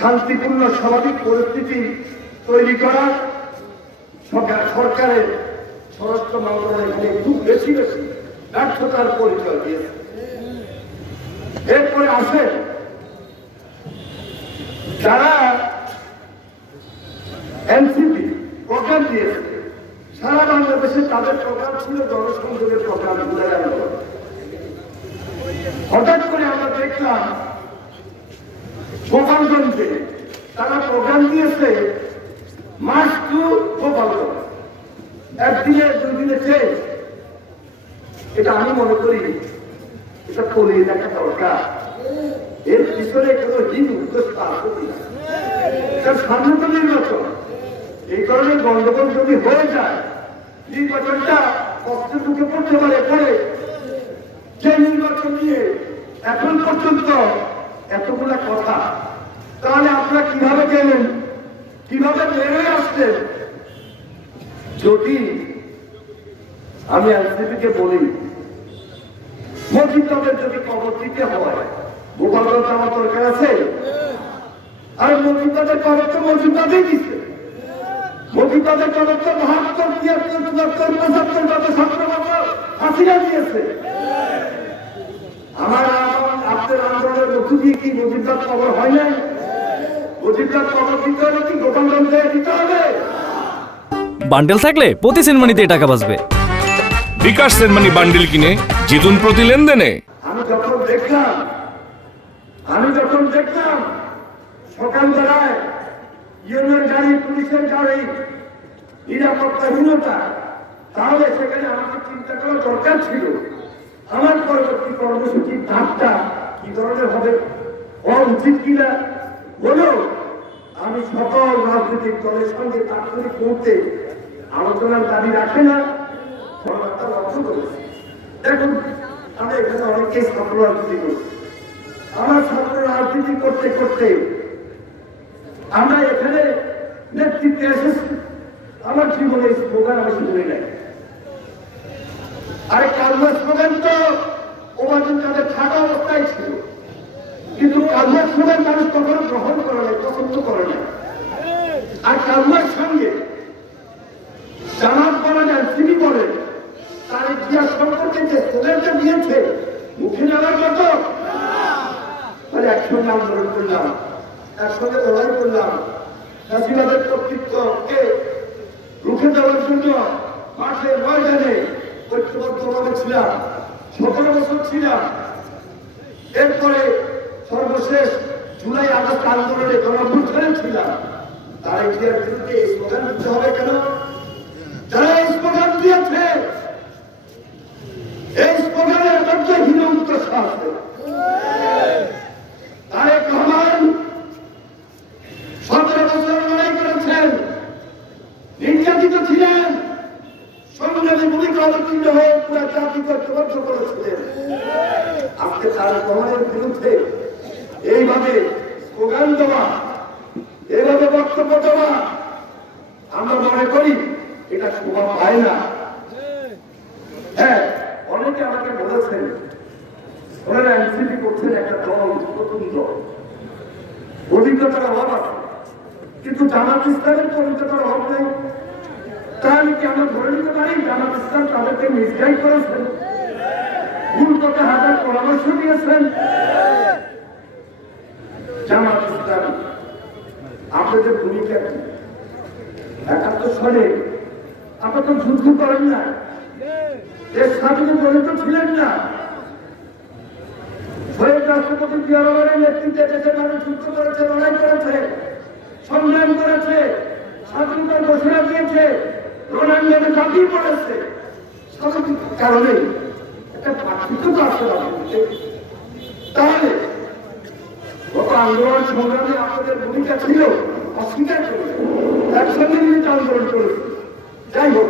শান্তিপূর্ণ স্বাভাবিক পরিস্থিতি তৈরি করা সরকারের স্বরাষ্ট্র মন্ত্রণালয় খুব বেশি বেশি ব্যর্থতার পরিচয় দিয়েছে। এরপরে আসে যারা এনসিপি প্রোগ্রাম দিয়েছে সারা বাংলাদেশে, তাদের প্রোগ্রাম ছিল জনসংযোগের প্রোগ্রাম জুলাই আন্দোলন। হঠাৎ করে আমরা দেখলাম গোপালগঞ্জে তারা প্রোগ্রাম দিয়েছে মার্চ টু গোপালগঞ্জ, একদিনে দুই দিনে চেঞ্জ। এটা আমি মনে করি এটা পড়িয়ে দেখা দরকার। এর পিছনে কোনো হিত উদ্দেশ্য আছে কিনা? সামনে তো নির্বাচন, এই কারণে গন্ডগোল যদি হয়ে যায়, নির্বাচনটা কষ্ট ঢুকে পড়তে পারে। পরে যে নির্বাচন নিয়ে এখন পর্যন্ত এতগুলা কথা, তাহলে আপনারা কিভাবে গেলেন, কিভাবে বেরোয় আসলেন? যদি আমি এনসিপিকে বলি মসজিদের যদি কবর দিতে হয়, গোপালগঞ্জ আমার দরকার আছে? আর মসজিদের কবর তো মসজিদেই দিচ্ছে। মসজিদের কবর তো ৭২, ৭৩, ৭৪, ৭৫ যত ছাত্র হাসিনা দিয়েছে। আমার আপনার আন্দোলনের মধ্য দিয়ে কি মসজিদের কবর হয় নাই? মসজিদের কবর দিতে হলে কি গোপালগঞ্জে দিতে হবে? বান্ডেল থাকলে প্রতি সেনমানিতে টাকা বাঁচবে। বিকাশ সেনমানি বান্ডেল কিনে জিতুন প্রতি লেনদেনে। আমি যখন দেখলাম সকালবেলায় ইউনিয়ন গাড়ি, পুলিশের গাড়ি, নিরাপত্তাহীনতা, তাহলে সেখানে আমাকে চিন্তা করা দরকার ছিল আমার পরবর্তী কর্মসূচির ধাপটা কি ধরনের হবে, হওয়া উচিত কিনা। বলো, আমি সকল রাজনৈতিক দলের সঙ্গে তাৎক্ষণিক মুহূর্তে আলোচনার দাবি রাখে না, সরকার লক্ষ্য করেছে। দেখুন, আমি এখানে অনেকেই ছাত্র রাজনীতি করছি। আমার ছাত্র রাজনীতি করতে করতে আমরা এখানে নেতৃত্বে এসেছি। আমার জীবনে স্লোগান আমি শুনে নাই। আরে কালমার স্লোগান তো ওবায়দুল কাদের থাকা অবস্থায় ছিল, কিন্তু কালমার স্লোগান মানুষ কখনো গ্রহণ করে নাই, পছন্দ করে না। আর কালমার সঙ্গে জামাত বলেন, এনসিপি বলেন, তার ইতিহাস সম্পর্কে যে স্লোগানটা দিয়েছে মুখে নেওয়ার মতো। মানে একসঙ্গে আন্দোলন করলাম, একসঙ্গে লড়াই করলাম, ফ্যাসিবাদের কর্তৃত্বকে রুখে দেওয়ার জন্য মাঠে ময়দানে ঐক্যবদ্ধভাবে ছিলাম, ১৭ বছর ছিলাম। এরপরে সর্বশেষ জুলাই আগস্ট আন্দোলনে গণঅভ্যুত্থানে ছিলাম। তার ইতিহাস বিরুদ্ধে এই স্লোগান দিতে হবে কেন? যারা এই স্লোগান দিয়েছে, এই স্লোগানের মধ্যে হীন উদ্দেশ্য আছে। তারেক রহমান ১৭ বছর লড়াই করেছেন, নির্যাতিত ছিলেন, সংগ্রামী ভূমিকা অবতীর্ণ হয়ে পুরো জাতিকে ঐক্যবদ্ধ করেছিলেন। আজকে তারেক রহমানের বিরুদ্ধে এইভাবে স্লোগান দেওয়া, এইভাবে বক্তব্য দেওয়া, আমরা মনে করি এটা শোভা পায় না। হ্যাঁ, অনেকে আমাকে বলেছেন ওনারা এনসিপি করছেন একটা দল, নতুন দল, অভিজ্ঞতার অভাব আছে, কিন্তু জামাত ইসলামের অভিজ্ঞতার অভাব নেই। তাহলে কি আমরা ধরে নিতে পারি জামাত ইসলাম তাদেরকে মিসগাইড করেছেন, ভুল পথে হাজার পরামর্শ দিয়েছেন? জামাত ইসলাম আপনাদের ভূমিকা কি? ৭১ সালে আপনার তো যুদ্ধ করেন না, দেশ স্বাধীনে জড়িত ছিলেন না। শহীদ রাষ্ট্রপতি জিয়া রহমানের নেতৃত্বে দেশের মানুষ যুদ্ধ করেছে, লড়াই করেছে, সংগ্রাম করেছে, স্বাধীনতার ঘোষণা দিয়েছে, রণাঙ্গনে ঝাঁপিয়ে পড়েছে। স্বাভাবিক কারণে একটা পার্থক্য আসতে হবে। তাহলে গত আন্দোলন সংগ্রামে আপনাদের ভূমিকা ছিল, অস্বীকার করেছে, একসঙ্গে মিলিত আন্দোলন করেছে। যাই হোক,